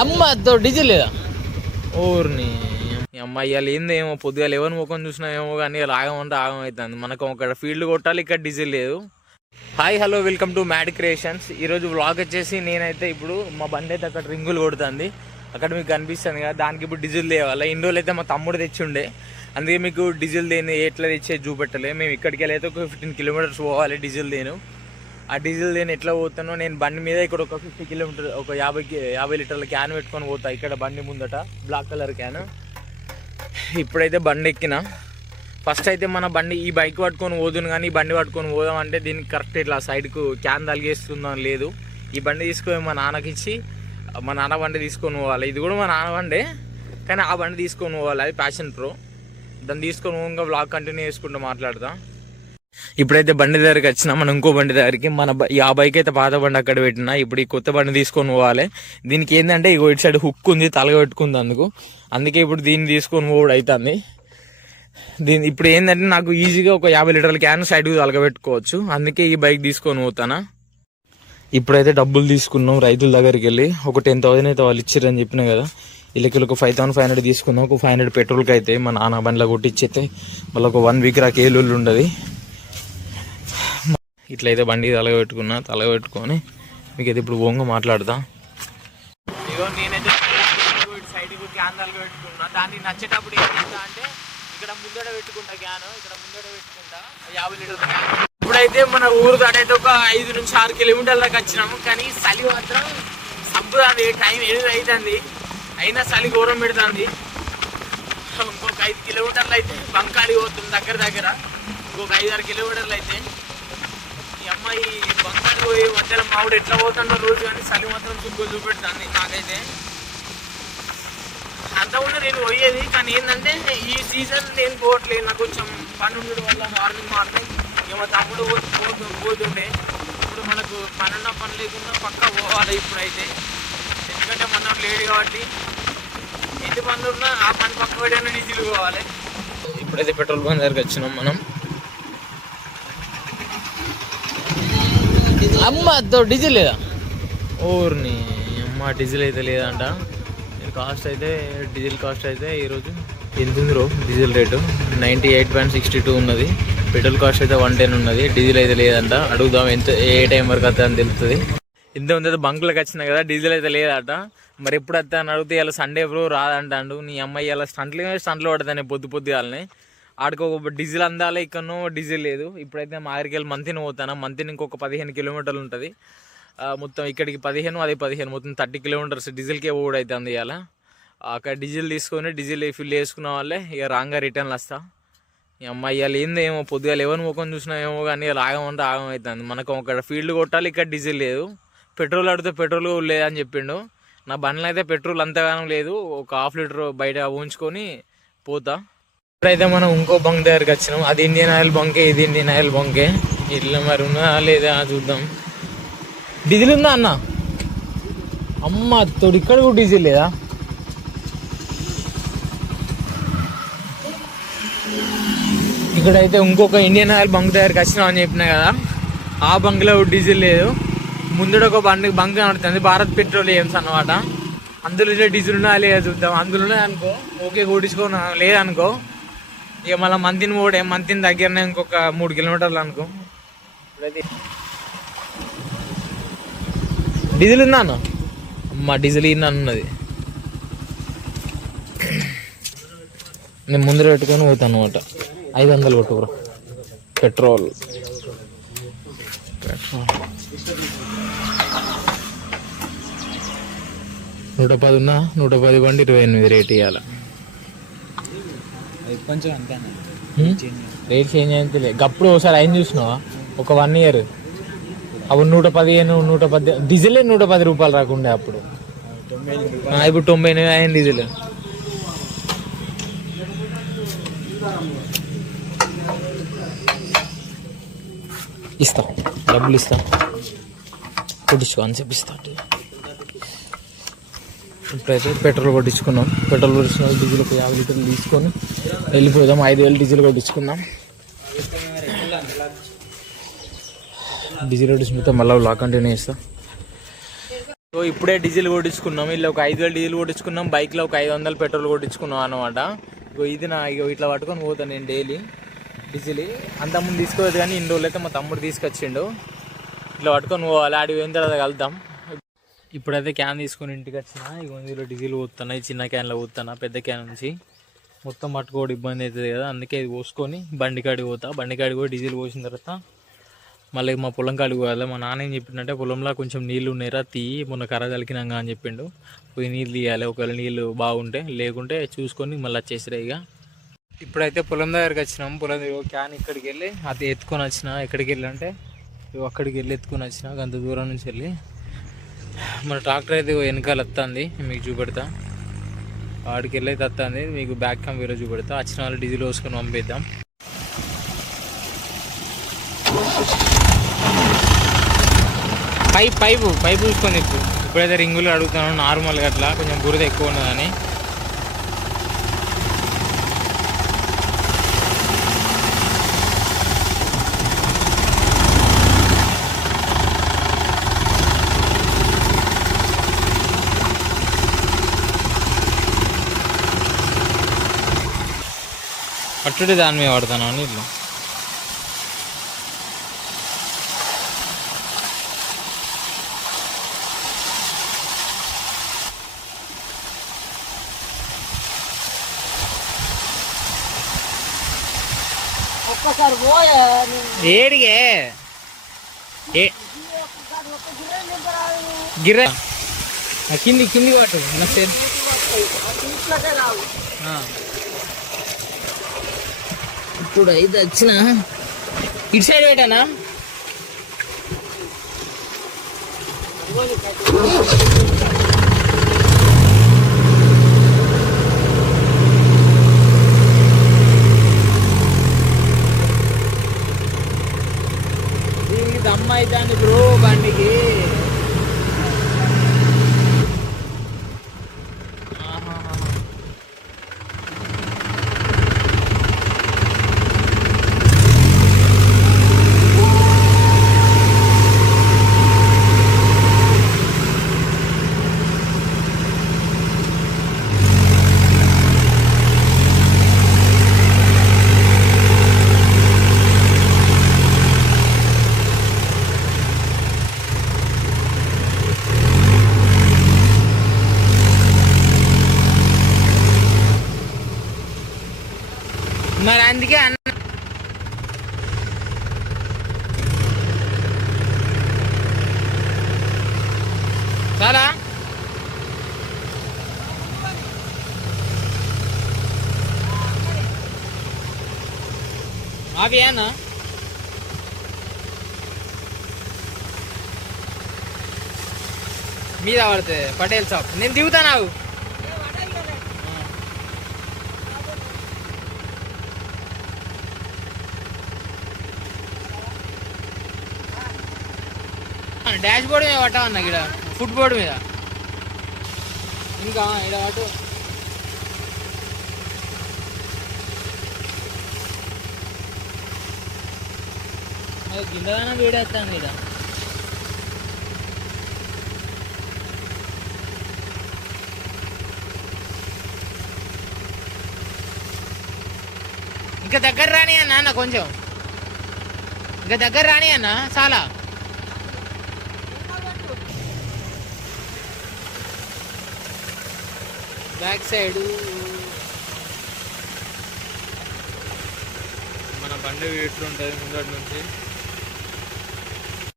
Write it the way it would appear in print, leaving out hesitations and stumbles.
అమ్మ డీజిల్ లేదా ఊరిని అమ్మాయి ఇవాళ ఏందేమో పొద్దుగా ఎవరి ముఖం చూసినా ఏమో కానీ ఆగమంటే ఆగం అవుతుంది. మనకు ఒక ఫీల్డ్ కొట్టాలి, ఇక్కడ డీజిల్ లేదు. Hi hello welcome to mad creations. ఈరోజు వ్లాగ్ వచ్చేసి నేనైతే ఇప్పుడు మా బండి అయితే అక్కడ రింగులు కొడుతుంది, అక్కడ మీకు కనిపిస్తుంది కదా. దానికి ఇప్పుడు డీజిల్ తేవాలి. ఇన్ని రోజులు అయితే మా తమ్ముడు తెచ్చిండే, అందుకే మీకు డీజిల్ దేని ఎట్లా తెచ్చేది చూపెట్టలే. మేము ఇక్కడికి వెళ్ళి అయితే ఒక 15 కిలోమీటర్స్ పోవాలి డీజిల్ దేను. ఆ డీజిల్ దేని ఎట్లా పోతానో నేను బండి మీద ఇక్కడ ఒక 50 కిలోమీటర్ ఒక 50 లీటర్ల క్యాన్ పెట్టుకొని పోతా. ఇక్కడ బండి ముందట బ్లాక్ కలర్ క్యాన్. ఇప్పుడైతే బండి ఎక్కిన. ఫస్ట్ అయితే మన బండి ఈ బైక్ పట్టుకొని పోదును, కానీ ఈ బండి పట్టుకొని పోదాం అంటే దీనికి కరెక్ట్ ఇట్లా సైడ్కు క్యాన్ తలిగేస్తుందని లేదు. ఈ బండి తీసుకొని మా నాన్నకి ఇచ్చి మా నాన్న బండి తీసుకొని పోవాలి. ఇది కూడా మా నాన్న బండే, కానీ ఆ బండి తీసుకొని పోవాలి. అది ప్యాషన్ ప్రో. దాన్ని తీసుకొని ఇంకా బ్లాగ్ కంటిన్యూ చేసుకుంటూ మాట్లాడదాం. ఇప్పుడైతే బండి దగ్గరికి వచ్చినా, మనం ఇంకో బండి దగ్గరికి. ఆ బైక్ అయితే పాత బండి అక్కడ పెట్టినా. ఇప్పుడు ఈ కొత్త బండి తీసుకొని పోవాలి. దీనికి ఏంటంటే ఇగో ఇటు సైడ్ హుక్ ఉంది, తలగ పెట్టుకుంది. అందుకే ఇప్పుడు దీన్ని తీసుకొని పోవడం అవుతుంది. ఇప్పుడు ఏంటంటే నాకు ఈజీగా ఒక 50 లీటర్ల క్యాన్ సైడ్కు తలగబెట్టుకోవచ్చు. అందుకే ఈ బైక్ తీసుకొని పోతానా. ఇప్పుడైతే డబ్బులు తీసుకున్నాం రైతుల దగ్గరికి వెళ్ళి. ఒక 10,000 అయితే వాళ్ళు ఇచ్చారని చెప్పినా కదా. వీళ్ళకి ఒక 5,500 తీసుకున్నాం. ఒక 500 పెట్రోల్కి అయితే మా నాన్న బండిలో కొట్టించైతే మళ్ళీ ఒక 1 వీక్ రాక ఏళ్ళు ఉండదు. ఇట్లయితే బండి తలగబెట్టుకొని మీకైతే ఇప్పుడు ఓంగా మాట్లాడతా. ఇగో నేనైతే సైడ్కి క్యాన్ తలగబెట్టుకున్నా. దాన్ని నచ్చేటప్పుడు ఏం చేస్తా అంటే ఇక్కడ ముందడ పెట్టుకుంటా క్యాన్, ఇక్కడ ముందడ పెట్టుకుంటా 50 లీటర్ల క్యాన్. ఇప్పుడైతే మన ఊరు దాటైతే ఒక 5 నుంచి 6 కిలోమీటర్ల దాకా వచ్చినాము. కానీ చలి మాత్రం సంపుతుంది. టైం 8 అవుతుంది, అయినా చలి ఘోరం పెడుతుంది. ఇంకొక 5 కిలోమీటర్లు అయితే బంకాడి పోతుంది దగ్గర. ఇంకొక 5-6 కిలోమీటర్లు అయితే ఈ అమ్మాయి బంకాడి పోయి మధ్యలో మామిడి ఎట్లా పోతుందో రోజు, కానీ చలి మాత్రం చూపెడుతుంది నాకైతే. అంతకుముందు నేను పోయేది, కానీ ఏంటంటే ఈ సీజన్ నేను పోవట్లేదు. నాకు కొంచెం పని ఉండడం వల్ల మార్నింగ్ ఏమో తమ్ముడు పోతుండే. ఇప్పుడు మనకు పనున్న పని లేకుండా పక్కా పోవాలి ఇప్పుడైతే. ఎందుకంటే మనం లేడు కాబట్టి ఎన్ని పనులు ఉన్నా ఆ పని పక్క పెట్టిన డీజిల్ పోవాలి. ఇప్పుడైతే పెట్రోల్ బంక్ దగ్గరికి వచ్చినాం మనం. అమ్మ డీజిల్ లేదా ఊరిని అమ్మ డీజిల్ అయితే లేదంట. డీజిల్ కాస్ట్ అయితే ఈరోజు ఎంత ఉంది డీజిల్ రేటు 98.62 ఉన్నది. పెట్రోల్ కాస్ట్ అయితే 110 ఉన్నది. డీజిల్ అయితే లేదంట. అడుగుదాం ఎంత ఏ టైం వరకు వద్దా అని తెలుస్తుంది. ఎంత ఉంది బంకులకు వచ్చినా కదా, డీజిల్ అయితే లేదట. మరి ఎప్పుడు వద్దా అని అడిగితే ఇలా సండే బ్రో రాదంటాడు. నీ అమ్మాయి ఇలా స్టంట్లు పడతానే పొద్దుగాలని. ఆడికి ఒక డీజిల్ అందాలి, ఇక్కడనో డీజిల్ లేదు. ఇప్పుడైతే మా దగ్గరికి వెళ్ళి మంతిని పోతాను. మంతిని ఇంకొక 15 కిలోమీటర్లు ఉంటుంది. మొత్తం ఇక్కడికి 15, అది 15, మొత్తం 30 కిలోమీటర్స్ డీజిల్కే ఓడి అవుతుంది. ఇలా అక్కడ డీజిల్ తీసుకొని డీజిల్ ఫిల్ చేసుకున్న వాళ్ళే ఇక రాంగా రిటర్న్లు వస్తా. ఈ అమ్మాయి ఇవాళ ఏందేమో పొద్దుగా ఎవరి ముఖం చూసినా ఏమో కానీ ఇలా ఆగమంటే ఆగం అవుతుంది. మనకు ఒక ఫీల్డ్ కొట్టాలి, ఇక్కడ డీజిల్ లేదు. పెట్రోల్ అడిగితే పెట్రోల్ లేదని చెప్పిండు. నా బండ్లో అయితే పెట్రోల్ అంతగానం లేదు. ఒక 1/2 లీటర్ బయట ఉంచుకొని పోతా. ఇప్పుడైతే మనం ఇంకో బంక్ దగ్గరికి వచ్చినాం. అది ఇండియన్ ఆయిల్ బంకే, ఇది ఇండియన్ ఆయిల్ బంకే. ఇట్లా మరి ఉన్నా లేదా చూద్దాం. డీజిల్ ఉందా అన్న? అమ్మ తోడు ఇక్కడ కూడా డీజిల్ లేదా? ఇక్కడైతే ఇంకొక ఇండియన్ ఆయిల్ బంక్ దగ్గరికి వచ్చినాం అని చెప్పినా కదా. ఆ బంక్లో డీజిల్ లేదు. ముందర ఒక బంక్ కనబడుతుంది, భారత్ పెట్రోలియంస్ అన్నమాట. అందులో డీజిల్ ఉన్నా లేదా చూద్దాం. అందులోనే అనుకో ఓకే కొట్టించుకో, లేదనుకో ఇక మళ్ళీ మంతిని పోడే. మంతిని దగ్గరనే ఇంకొక 3 కిలోమీటర్లు అనుకో. ఇప్పుడైతే డీజిల్ ఉందా అన్న? అమ్మ డీజిల్ ఇన్న ఉన్నది. నేను ముందర పెట్టుకొని పోతాను అనమాట. 500 కొట్టుకురా పెట్రోల్. 110 ఉన్నా 110 బండి 28 రేట్ ఇవ్వాలి. కొంచెం అంతే రేట్ చేంజ్ అయితే అప్పుడు ఒకసారి అయిన చూసినావా ఒక 1 ఇయర్. అప్పుడు 115 డీజిల్ 110 రూపాయలు రాకుండే అప్పుడు. ఇప్పుడు 98 అయింది డీజిల్. ఇస్తా, డబ్బులు ఇస్తా, కొట్టించుకో అని చెప్పిస్తా. ఇప్పుడైతే పెట్రోల్ కొట్టించుకున్నాం. పెట్రోల్ కొట్టించుకున్న డీజిల్ ఒక 50 లీటర్లు తీసుకొని వెళ్ళిపోదాం. 5,000 డీజిల్ కొట్టించుకుందాం. డీజిల్ కొట్టించుకుంటే మళ్ళీ లాక్ కంటిన్యూ చేస్తా. సో ఇప్పుడే డీజిల్ కొట్టించుకున్నాం. ఇలా ఒక 5,000 డీజిల్ కొట్టించుకున్నాం. బైక్లో ఒక 500 పెట్రోల్ కొట్టించుకున్నాం అనమాట. ఇది నా ఇట్లా పట్టుకొని పోతాను నేను డైలీ డీజిల్. అంతకుముందు తీసుకోలేదు కానీ ఇన్ని రోజులు అయితే మా తమ్ముడు తీసుకొచ్చిండు. ఇట్లా పట్టుకొని పోవాలి. ఆడికి పోయిన తర్వాత కలుద్దాం. ఇప్పుడైతే క్యాన్ తీసుకొని ఇంటికి వచ్చిన. ఇందులో డీజిల్ పోతున్నా. ఈ చిన్న క్యాన్లో పోతున్నా. పెద్ద క్యాన్ నుంచి మొత్తం పట్టుకోవడం ఇబ్బంది అవుతుంది కదా, అందుకే ఇది పోసుకొని బండికాడికి పోతా. బండికాడికి పోయి డీజిల్ పోసిన తర్వాత మళ్ళీ మా పొలం కాడికి పోవాలి. మా నాన్న ఏం చెప్పిండంటే పొలంలో కొంచెం నీళ్ళు ఉన్నాయిరా తీయి, మొన్న కర్ర కలికినాక అని చెప్పిండు. పోయి నీళ్ళు తీయాలి. ఒకవేళ నీళ్ళు బాగుంటే, లేకుంటే చూసుకొని మళ్ళీ వచ్చేసిరా. ఇక ఇప్పుడైతే పొలం దగ్గరికి వచ్చినాం. పొలం క్యాన్ ఇక్కడికి వెళ్ళి అది ఎత్తుకొని వచ్చిన. ఎక్కడికి వెళ్ళి అంటే అక్కడికి వెళ్ళి ఎత్తుకొని వచ్చిన. అంత దూరం నుంచి వెళ్ళి మన ట్రాక్టర్ అయితే వెనకాల వస్తుంది, మీకు చూపెడతా. వాడికి వెళ్ళి అయితే వస్తుంది, మీకు బ్యాక్ క్యామ్ వేరే చూపెడతా. వచ్చిన వాళ్ళు డీజిల్ పోసుకొని పంపిద్దాం. పైపు చూసుకొని ఇప్పుడైతే రింగులు అడుగుతాను. నార్మల్గా అట్లా కొంచెం బురద ఎక్కువ ఉన్నదని. పట్టుడి దాని మీద పడతాను అని ఇట్లా. ఏడిగే గిర్ర కింది వాటు ఇప్పుడు అయితే వచ్చిన ఇటు సైడ్ పెట్టానా. దీనికి దమ్మ అవుతుంది బ్రో బండికి. మరి అందుకే అన్న చాలా అవి అన్న మీద పడుతుంది పటేల్ షాప్. నేను దిగుతా. నాకు డాష్ బోర్డు మీద పట్టామన్నా ఇక్కడ ఫుట్ బోర్డు మీద. ఇంకా ఇక్కడ పట్టు. అది గిన్నెదైనా వేడేస్తాను ఇక్కడ. ఇంకా దగ్గర రాని అన్న కొంచెం. ఇంకా దగ్గర రాని అన్న చాలా. బ్యాక్ సైడ్ మన బండి ఎట్లుంటుంది ముందటి నుంచి.